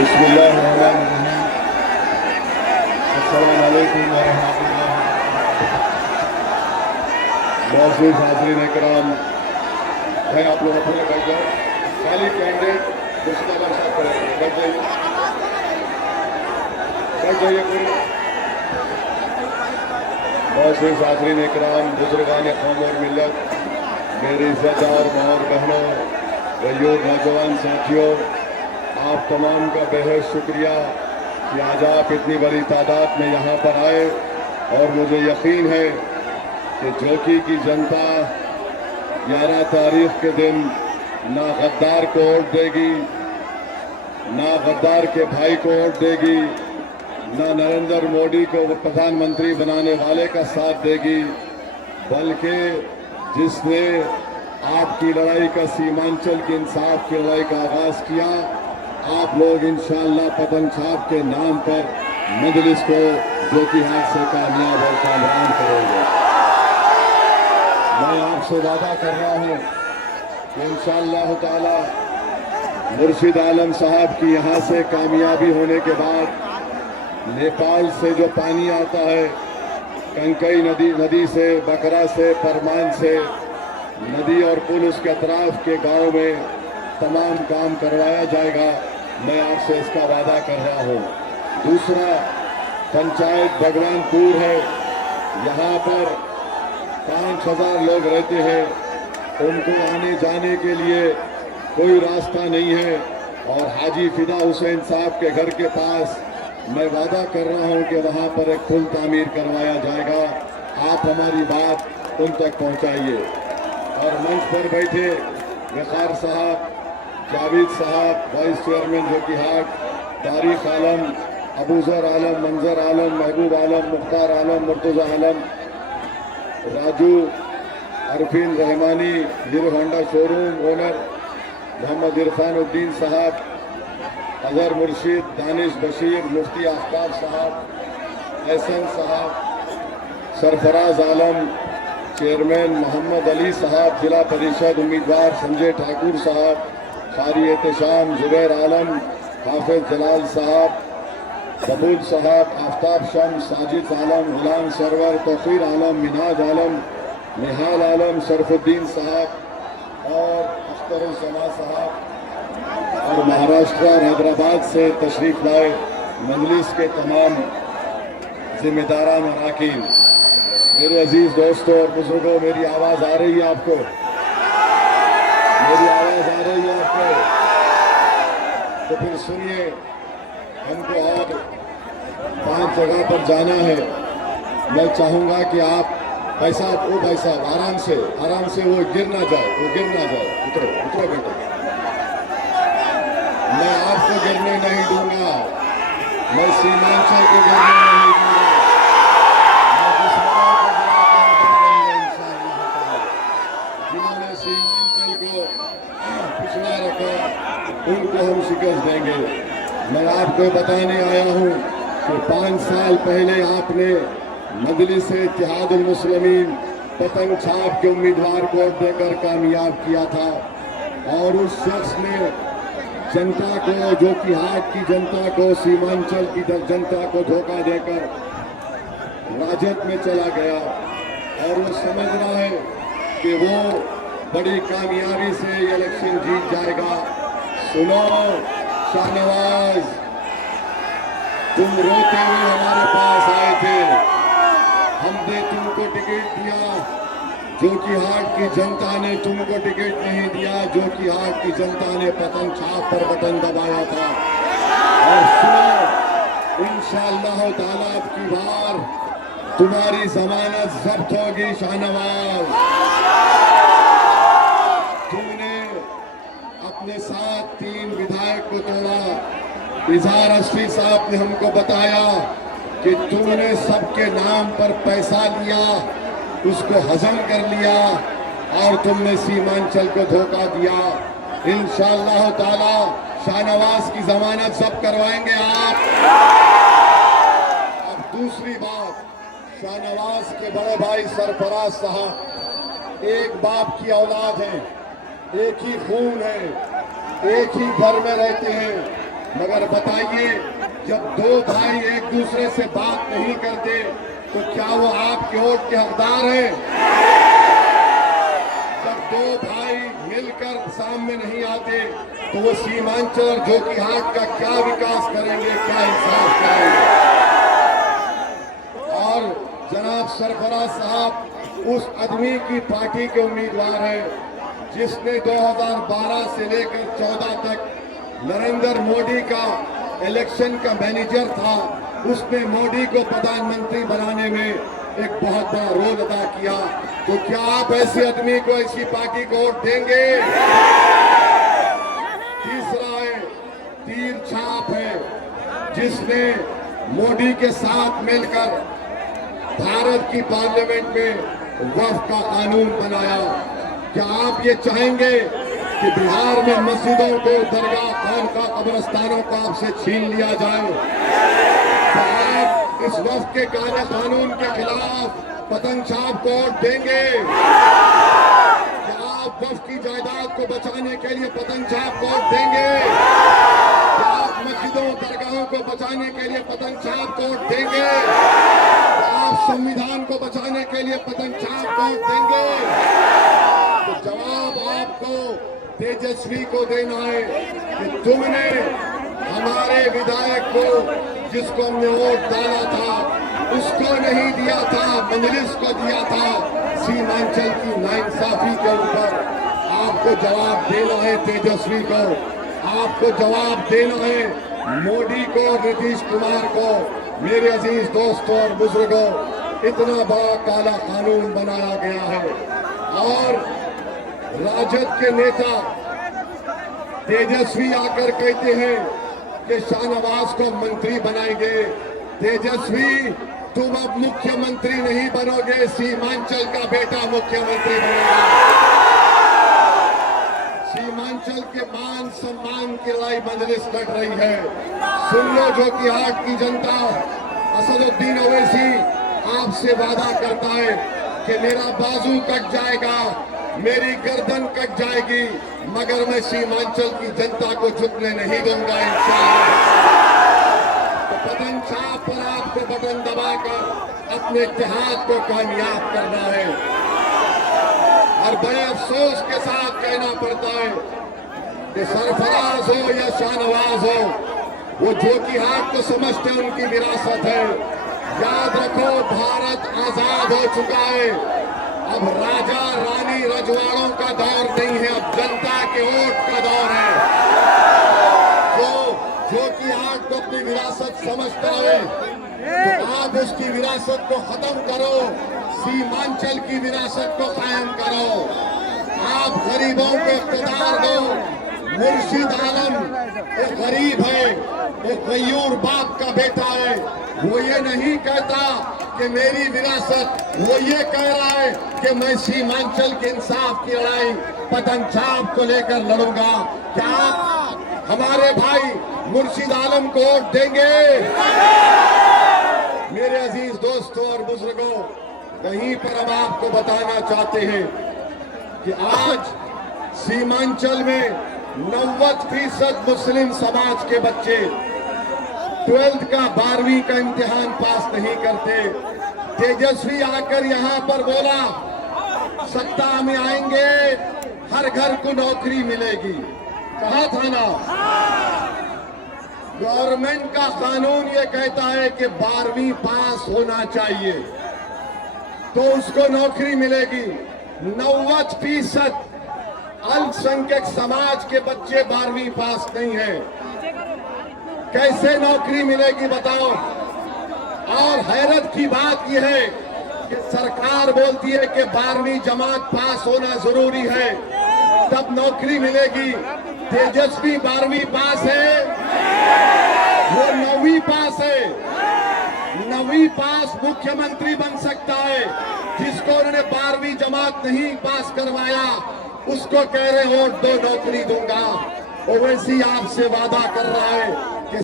बिस्मिल्लाहिर्रहमानिर्रहीम। अस्सलाम वालेकुम वरहमतुल्लाह। मौजूद हाज़रीन इकराम, भाई आप लोग अपने बैठ जाओ। खाली कैंडिडेट मुश्ताक साहब करेंगे, बैठ जाइए, बैठ जाइए पूरे। मौजूद हाज़रीन इकराम, बुजुर्गान कौम और मिल्लत, मेरी इज़्ज़तदार माँ और बहनों, वयूर नौजवान साथियों, आप तमाम का बेहद शुक्रिया कि आज आप इतनी बड़ी तादाद में यहाँ पर आए। और मुझे यकीन है कि जोकी की जनता 11 तारीख के दिन ना गद्दार को वोट देगी, ना गद्दार के भाई को वोट देगी, ना नरेंद्र मोदी को प्रधानमंत्री बनाने वाले का साथ देगी, बल्कि जिसने आपकी लड़ाई का सीमांचल के इंसाफ की लड़ाई का आगाज किया, आप लोग इंशाअल्लाह पतन छाप के नाम पर मजलिस को जोकी हाथ से कामयाब और कामयाब करेंगे। मैं आपसे वादा कर रहा हूँ कि इंशाअल्लाह ताला मुर्शिद आलम साहब की यहाँ से कामयाबी होने के बाद नेपाल से जो पानी आता है, कंकई नदी से, बकरा से, परमान से, नदी और पुल उसके अतराफ के गांव में तमाम काम करवाया जाएगा। मैं आपसे इसका वादा कर रहा हूँ। दूसरा, पंचायत भगवानपुर है, यहाँ पर 5000 लोग रहते हैं, उनको आने जाने के लिए कोई रास्ता नहीं है। और हाजी फिदा हुसैन साहब के घर के पास मैं वादा कर रहा हूँ कि वहाँ पर एक पुल तामीर करवाया जाएगा। आप हमारी बात उन तक पहुँचाइए। और मंच पर बैठे वक़ार साहब, जावेद साहब, वाइस चेयरमैन जोकी हाट, तारिक आलम, अबूजर आलम, Manzar Alam, Mahboob Alam, Mukhtar Alam, Murtaza Alam, Raju, Arfeen Rahmani, Hero Honda showroom owner, Mohammad Irfan Uddin Sahab, Azhar मुर्शिद, दानिश बशीर, मुफ्ती आफ्ताब साहब, एहसन साहब, सरफराज आलम, चेयरमैन मोहम्मद अली साहब, जिला परिषद उम्मीदवार संजय ठाकुर साहब, कारी एहतशाम जुबैर आलम, हाफिज जलाल साहब, बबूल साहब, आफ्ताब शम्स, साजिद आलम, गुलाम सरवर, तौफीर आलम, मिनाज आलम, निहाल आलम, शरफुद्दीन साहब और अख्तरुज़्ज़मा साहब, और महाराष्ट्र और हैदराबाद से तशरीफ लाए मजलिस के तमाम जिम्मेदारान और अरकान। मेरे अजीज दोस्तों और बुजुर्गों, मेरी आवाज़ आ रही है आपको? मेरी आवाज़ आ रही है आपको? तो फिर सुनिए, हमको और 5 जगह पर जाना है। मैं चाहूँगा कि आप भाई साहब आराम से वो गिर ना जाए, उतरो बेटा। मैं आपको गिरने नहीं दूंगा, मैं सीमांचल को गिरने नहीं दूंगा, मैं दुश्मनों को गिराकर इंशाअल्लाह जिन्होंने सीमांचल को पिछड़ा रखा उनको हम शिकस्त देंगे। मैं आपको बताने आया हूँ कि 5 साल पहले आपने मजलिस इत्तेहादुल मुस्लिमीन पतंग छाप के उम्मीदवार को वोट देकर कामयाब किया था। और उस शख्स ने जनता को, जो कि हाट की जनता को, सीमांचल की जनता को धोखा देकर राजद में चला गया और वो समझ रहा है कि वो बड़ी कामयाबी से इलेक्शन जीत जाएगा। सुनो शाहनवाज, तुम रोते हुए हमारे पास आए थे, हमने तुमको टिकट दिया, जो कि हाट की जनता ने तुमको टिकट नहीं दिया, जो कि हाट की जनता ने पतंग छाप पर बटन दबाया था। और सुनो, इंशाअल्लाह ताला अब की बार तुम्हारी जमानत जब्त होगी शाहनवाज। तुमने अपने साथ 3 विधायक को तोड़ा। इजहार अस्फी साहब ने हमको बताया कि तुमने सबके नाम पर पैसा लिया, उसको हजम कर लिया और तुमने सीमांचल को धोखा दिया। इंशाअल्लाह ताला शाहनवाज की जमानत सब करवाएंगे आप। अब दूसरी बात, शाहनवाज के बड़े भाई सरफराज साहब एक बाप की औलाद हैं, एक ही खून है, एक ही घर में रहते हैं, मगर बताइए, जब दो भाई एक दूसरे से बात नहीं करते तो क्या वो आपके वोट के हकदार हैं? जब दो भाई मिलकर सामने नहीं आते तो वो सीमांचल और जोकीहाट का क्या विकास करेंगे, क्या इंसाफ करेंगे? और जनाब सरफराज साहब उस आदमी की पार्टी के उम्मीदवार हैं जिसने 2012 से लेकर 14 तक नरेंद्र मोदी का इलेक्शन का मैनेजर था। उसने मोदी को प्रधानमंत्री बनाने में एक बहुत बड़ा रोल अदा किया। तो क्या आप ऐसे आदमी को, ऐसी पार्टी को वोट देंगे? तीसरा है तीर छाप है, जिसने मोदी के साथ मिलकर भारत की पार्लियामेंट में वक्फ का कानून बनाया। क्या आप ये चाहेंगे कि बिहार में मस्जिदों को, दरगाह, खानका, कब्रिस्तानों को आपसे छीन लिया जाए? क्या आप इस वक्फ के कानून के खिलाफ पतंग छाप को वोट देंगे? क्या आप वक्फ की जायदाद को बचाने के लिए पतंग छाप को वोट देंगे? क्या आप मस्जिदों, दरगाहों को बचाने के लिए पतंग छाप को वोट देंगे? क्या आप संविधान को बचाने के लिए पतंग छाप को वोट देंगे? तो जवाब आपको तेजस्वी को देना है कि तुमने हमारे विधायक को, जिसको हमने वोट डाला था, उसको नहीं दिया था, मंजलिस को दिया था। सीमांचल की नाइंसाफी के ऊपर आपको जवाब देना है तेजस्वी को, आपको जवाब देना है मोदी को, नीतीश कुमार को। मेरे अजीज दोस्तों और बुजुर्गों, इतना बड़ा काला कानून बनाया गया है और राजद के नेता तेजस्वी आकर कहते हैं कि शाहनवाज को मंत्री बनाएंगे। तेजस्वी, तुम अब मुख्यमंत्री नहीं बनोगे, सीमांचल का बेटा मुख्यमंत्री बनेगा। सीमांचल के मान सम्मान की लड़ाई मजलिस लड़ रही है। सुन लो जोकीहाट की जनता, असदुद्दीन ओवैसी आपसे वादा करता है कि मेरा बाजू कट जाएगा, मेरी गर्दन कट जाएगी, मगर मैं सीमांचल की जनता को झुकने नहीं दूंगा इंशाअल्लाह। तो पतंग छाप पर आपको बटन दबाकर अपने इत्तेहाद को कामयाब करना है। और बड़े अफसोस के साथ कहना पड़ता है कि सरफराज हो या शाहनवाज हो, वो जोकीहाट को समझते हैं उनकी विरासत है। याद रखो, भारत आजाद हो चुका है। अब राजा रानी रजवाड़ों का दौर नहीं है, अब जनता के वोट का दौर है। जो कि हाट को अपनी विरासत समझता है, तो आप उसकी विरासत को खत्म करो, सीमांचल की विरासत को कायम करो। आप गरीबों को इख्तियार दो। मुर्शिद आलम एक गरीब है, एक गयूर बाप का बेटा है। वो ये नहीं कहता कि मेरी विरासत, वो ये कह रहा है कि मैं सीमांचल के इंसाफ की लड़ाई पतंग छाप को लेकर लड़ूंगा। क्या आप हमारे भाई मुर्शिद आलम को वोट देंगे? मेरे अजीज दोस्तों और बुजुर्गों, वहीं पर हम आपको बताना चाहते हैं कि आज सीमांचल में 90% मुस्लिम समाज के बच्चे 12th का 12वीं का इम्तिहान पास नहीं करते। तेजस्वी आकर यहाँ पर बोला, सत्ता में आएंगे, हर घर को नौकरी मिलेगी। कहा था ना, गवर्नमेंट का कानून ये कहता है कि 12वीं पास होना चाहिए तो उसको नौकरी मिलेगी। 90% अल्पसंख्यक समाज के बच्चे 12वीं पास नहीं है, कैसे नौकरी मिलेगी बताओ? और हैरत की बात यह है कि सरकार बोलती है कि 12वीं जमात पास होना जरूरी है तब नौकरी मिलेगी। तेजस्वी 12वीं पास है, वो 9वीं पास है। 9वीं पास मुख्यमंत्री बन सकता है। जिसको उन्होंने 12वीं जमात नहीं पास करवाया उसको कह रहे वोट दो, नौकरी दूंगा। ओवैसी आपसे वादा कर रहा है